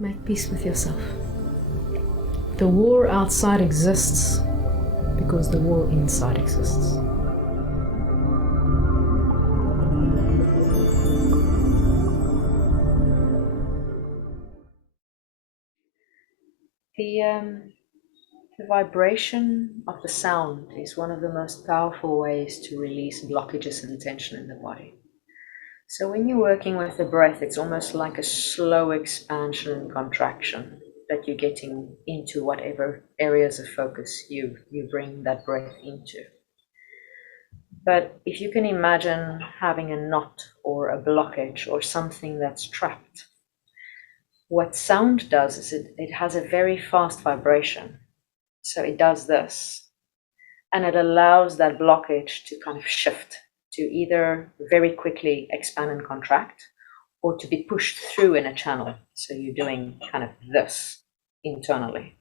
Make peace with yourself. The war outside exists because the war inside exists. The vibration of the sound is one of the most powerful ways to release blockages and tension in the body. So when you're working with the breath, it's almost like a slow expansion and contraction that you're getting into whatever areas of focus you bring that breath into. But if you can imagine having a knot or a blockage or something that's trapped, what sound does is it has a very fast vibration. So it does this, and it allows that blockage to kind of shift to either very quickly expand and contract, or to be pushed through in a channel. So you're doing kind of this internally.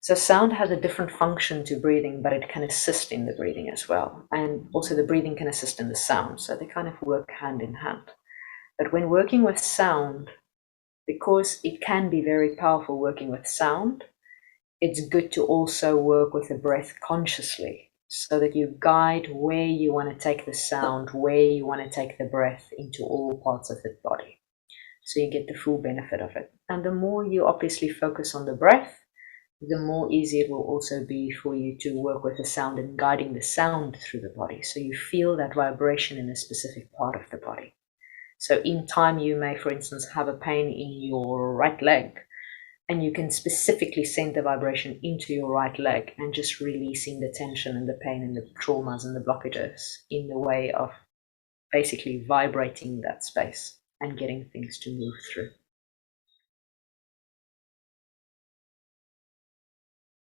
So sound has a different function to breathing, but it can assist in the breathing as well. And also the breathing can assist in the sound. So they kind of work hand in hand. But when working with sound, because it can be very powerful working with sound, it's good to also work with the breath consciously, so that you guide where you want to take the sound, where you want to take the breath into all parts of the body. So you get the full benefit of it. And the more you obviously focus on the breath, the more easy it will also be for you to work with the sound and guiding the sound through the body. So you feel that vibration in a specific part of the body. So in time, you may, for instance, have a pain in your right leg, and you can specifically send the vibration into your right leg and just releasing the tension and the pain and the traumas and the blockages in the way of basically vibrating that space and getting things to move through.